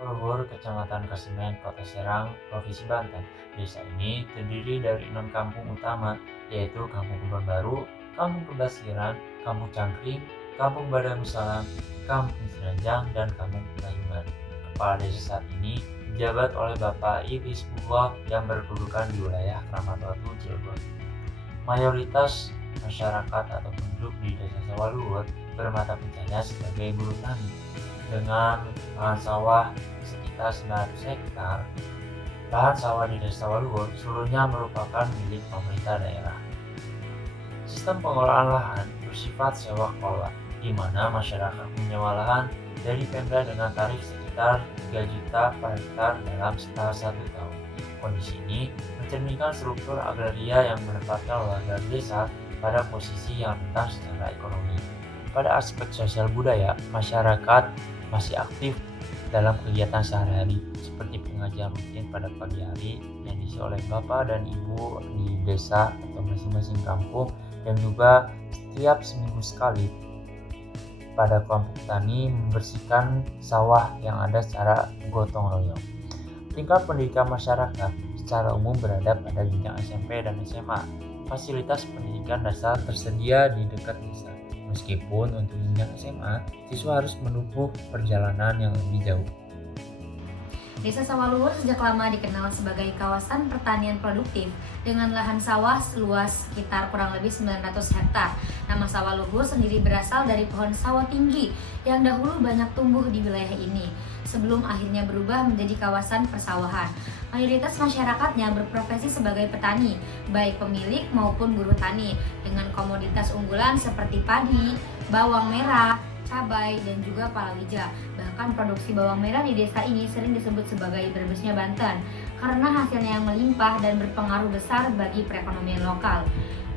Luhur, Kecamatan Kasemen, Kota Serang, Provinsi Banten. Desa ini terdiri dari 6 kampung utama, yaitu Kampung Kebon Baru, Kampung Kebasiran, Kampung Cangkring, Kampung Badamusalam, Kampung Seranjang, dan Kampung Pelayungan. Kepala desa saat ini dijabat oleh Bapak Idris Bullah yang berkedudukan di wilayah Kramat Batu, Cilegon. Mayoritas masyarakat atau penduduk di Desa Sawaluhur bermata pencaharian sebagai buruh tani. Dengan lahan sawah sekitar 900 hektar, lahan sawah di Desa Sawaluhur seluruhnya merupakan milik pemerintah daerah. Sistem pengelolaan lahan bersifat sewa kelola, di mana masyarakat menyewa lahan dari Pemda dengan tarif sekitar 3 juta per hektar dalam setahun 1 tahun. Kondisi ini mencerminkan struktur agraria yang menempatkan warga desa pada posisi yang rentan secara ekonomi. Pada aspek sosial budaya, masyarakat masih aktif dalam kegiatan sehari-hari seperti pengajian rutin pada pagi hari yang diisi oleh bapak dan ibu di desa atau masing-masing kampung, dan juga setiap seminggu sekali pada kelompok tani membersihkan sawah yang ada secara gotong royong. Tingkat pendidikan masyarakat secara umum berada pada jenjang SMP dan SMA. Fasilitas pendidikan dasar tersedia di dekat desa. Meskipun untuk jenjang SMA, siswa harus menempuh perjalanan yang lebih jauh. Desa Sawaluhur sejak lama dikenal sebagai kawasan pertanian produktif dengan lahan sawah seluas sekitar kurang lebih 900 hektar. Nama Sawaluhur sendiri berasal dari pohon sawo tinggi yang dahulu banyak tumbuh di wilayah ini sebelum akhirnya berubah menjadi kawasan persawahan. Mayoritas masyarakatnya berprofesi sebagai petani, baik pemilik maupun buruh tani, dengan komoditas unggulan seperti padi, bawang merah, cabai, dan juga palawija. Bahkan produksi bawang merah di desa ini sering disebut sebagai Brebesnya Banten karena hasilnya yang melimpah dan berpengaruh besar bagi perekonomian lokal.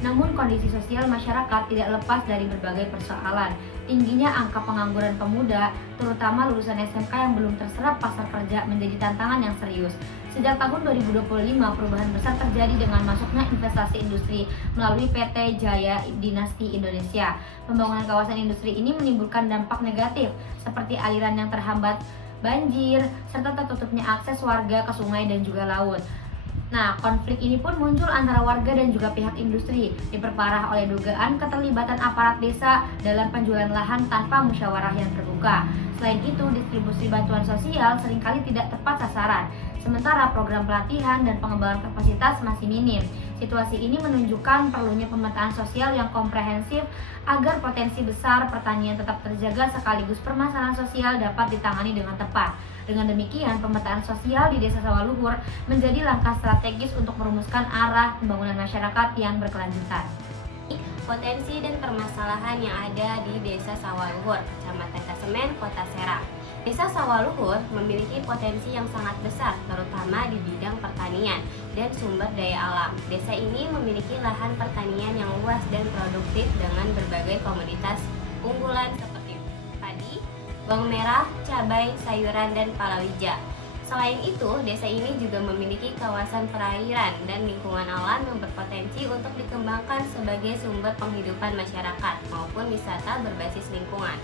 Namun kondisi sosial masyarakat tidak lepas dari berbagai persoalan. Tingginya angka pengangguran pemuda, terutama lulusan SMK yang belum terserap pasar kerja, menjadi tantangan yang serius. Sejak tahun 2025, perubahan besar terjadi dengan masuknya investasi industri melalui PT Jaya Dinasti Indonesia. Pembangunan kawasan industri ini menimbulkan dampak negatif seperti aliran yang terhambat banjir, serta tertutupnya akses warga ke sungai dan juga laut. Nah, konflik ini pun muncul antara warga dan juga pihak industri, diperparah oleh dugaan keterlibatan aparat desa dalam penjualan lahan tanpa musyawarah yang terbuka. Selain itu, distribusi bantuan sosial seringkali tidak tepat sasaran, sementara program pelatihan dan pengembangan kapasitas masih minim. Situasi ini menunjukkan perlunya pemetaan sosial yang komprehensif agar potensi besar pertanian tetap terjaga sekaligus permasalahan sosial dapat ditangani dengan tepat. Dengan demikian, pemetaan sosial di Desa Sawaluhur menjadi langkah strategis untuk merumuskan arah pembangunan masyarakat yang berkelanjutan. Potensi dan permasalahan yang ada di Desa Sawaluhur, Kecamatan Kasemen, Kota Serang. Desa Sawaluhur memiliki potensi yang sangat besar, terutama di bidang pertanian dan sumber daya alam. Desa ini memiliki lahan pertanian yang luas dan produktif dengan berbagai komoditas unggulan seperti padi, bawang merah, cabai, sayuran, dan palawija. Selain itu, desa ini juga memiliki kawasan perairan dan lingkungan alam yang berpotensi untuk dikembangkan sebagai sumber penghidupan masyarakat maupun wisata berbasis lingkungan.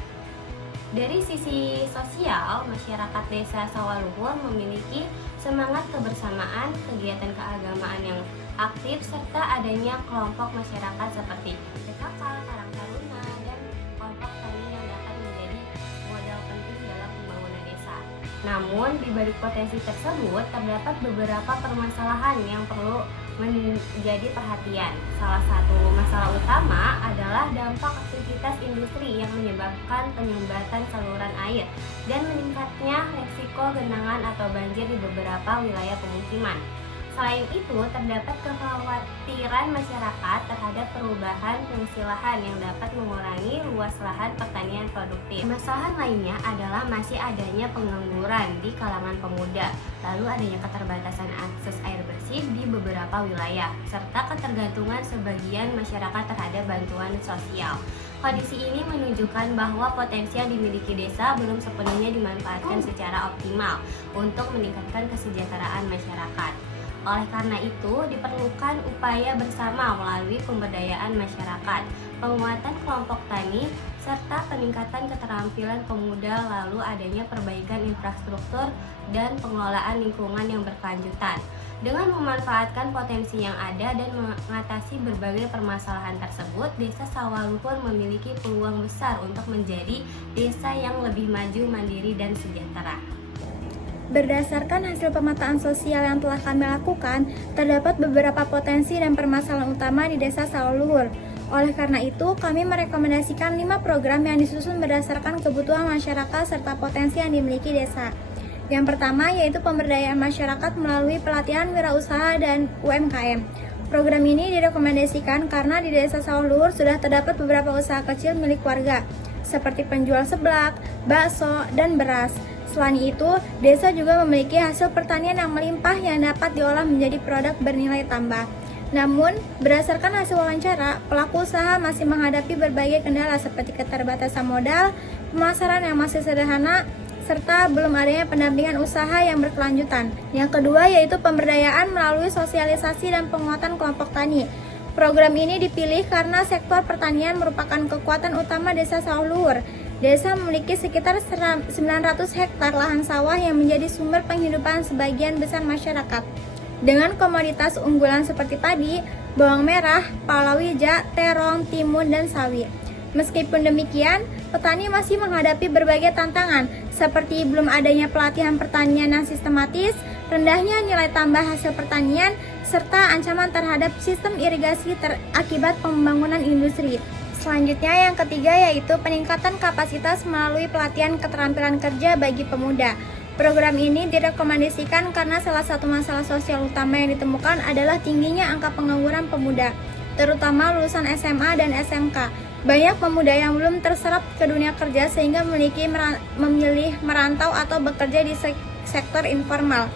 Dari sisi sosial, masyarakat desa Sawaluhur memiliki semangat kebersamaan, kegiatan keagamaan yang aktif, serta adanya kelompok masyarakat seperti PKK, Karang Taruna, dan kelompok tani yang dapat menjadi modal penting dalam pembangunan desa. Namun, di balik potensi tersebut, terdapat beberapa permasalahan yang perlu menjadi perhatian. Salah satu masalah utama adalah dampak aktivitas industri yang menyebabkan penyumbatan saluran air dan meningkatnya resiko genangan atau banjir di beberapa wilayah pemukiman. Selain itu, terdapat kekhawatiran masyarakat terhadap perubahan fungsi lahan yang dapat mengurangi luas lahan pertanian produktif. Masalah lainnya adalah masih adanya pengangguran di kalangan pemuda, lalu adanya keterbatasan akses air bersih di beberapa wilayah, serta ketergantungan sebagian masyarakat terhadap bantuan sosial. Kondisi ini menunjukkan bahwa potensi yang dimiliki desa belum sepenuhnya dimanfaatkan secara optimal untuk meningkatkan kesejahteraan masyarakat. Oleh karena itu, diperlukan upaya bersama melalui pemberdayaan masyarakat, penguatan kelompok tani, serta peningkatan keterampilan pemuda, lalu adanya perbaikan infrastruktur dan pengelolaan lingkungan yang berkelanjutan. Dengan memanfaatkan potensi yang ada dan mengatasi berbagai permasalahan tersebut, Desa Sawaluhur memiliki peluang besar untuk menjadi desa yang lebih maju, mandiri, dan sejahtera. Berdasarkan hasil pemetaan sosial yang telah kami lakukan, terdapat beberapa potensi dan permasalahan utama di Desa Sawaluhur. Oleh karena itu, kami merekomendasikan 5 program yang disusun berdasarkan kebutuhan masyarakat serta potensi yang dimiliki desa. Yang pertama yaitu pemberdayaan masyarakat melalui pelatihan wirausaha dan UMKM. Program ini direkomendasikan karena di Desa Sawaluhur sudah terdapat beberapa usaha kecil milik warga, seperti penjual seblak, bakso, dan beras. Selain itu, desa juga memiliki hasil pertanian yang melimpah yang dapat diolah menjadi produk bernilai tambah. Namun, berdasarkan hasil wawancara, pelaku usaha masih menghadapi berbagai kendala seperti keterbatasan modal, pemasaran yang masih sederhana, serta belum adanya pendampingan usaha yang berkelanjutan. Yang kedua yaitu pemberdayaan melalui sosialisasi dan penguatan kelompok tani. Program ini dipilih karena sektor pertanian merupakan kekuatan utama Desa Sawaluhur. Desa memiliki sekitar 900 hektar lahan sawah yang menjadi sumber penghidupan sebagian besar masyarakat. Dengan komoditas unggulan seperti padi, bawang merah, palawija, terong, timun, dan sawi. Meskipun demikian, petani masih menghadapi berbagai tantangan, seperti belum adanya pelatihan pertanian yang sistematis, rendahnya nilai tambah hasil pertanian, serta ancaman terhadap sistem irigasi akibat pembangunan industri. Selanjutnya yang ketiga yaitu peningkatan kapasitas melalui pelatihan keterampilan kerja bagi pemuda. Program ini direkomendasikan karena salah satu masalah sosial utama yang ditemukan adalah tingginya angka pengangguran pemuda, terutama lulusan SMA dan SMK. Banyak pemuda yang belum terserap ke dunia kerja sehingga memilih merantau atau bekerja di sektor informal.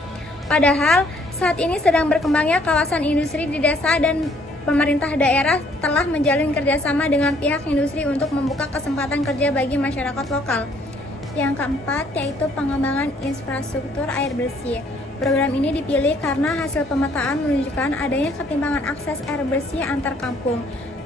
Padahal saat ini sedang berkembangnya kawasan industri di desa dan pemerintah daerah telah menjalin kerjasama dengan pihak industri untuk membuka kesempatan kerja bagi masyarakat lokal. Yang keempat yaitu pengembangan infrastruktur air bersih. Program ini dipilih karena hasil pemetaan menunjukkan adanya ketimpangan akses air bersih antar kampung.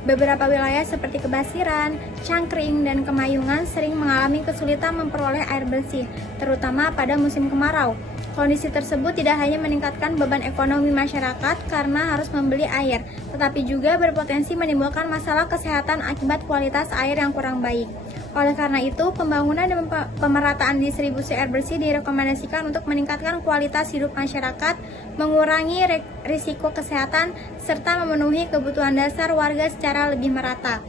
Beberapa wilayah seperti Kebasiran, Cangkring, dan Kemayungan sering mengalami kesulitan memperoleh air bersih, terutama pada musim kemarau. Kondisi tersebut tidak hanya meningkatkan beban ekonomi masyarakat karena harus membeli air, tetapi juga berpotensi menimbulkan masalah kesehatan akibat kualitas air yang kurang baik. Oleh karena itu, pembangunan dan pemerataan distribusi air bersih direkomendasikan untuk meningkatkan kualitas hidup masyarakat, mengurangi risiko kesehatan, serta memenuhi kebutuhan dasar warga secara lebih merata.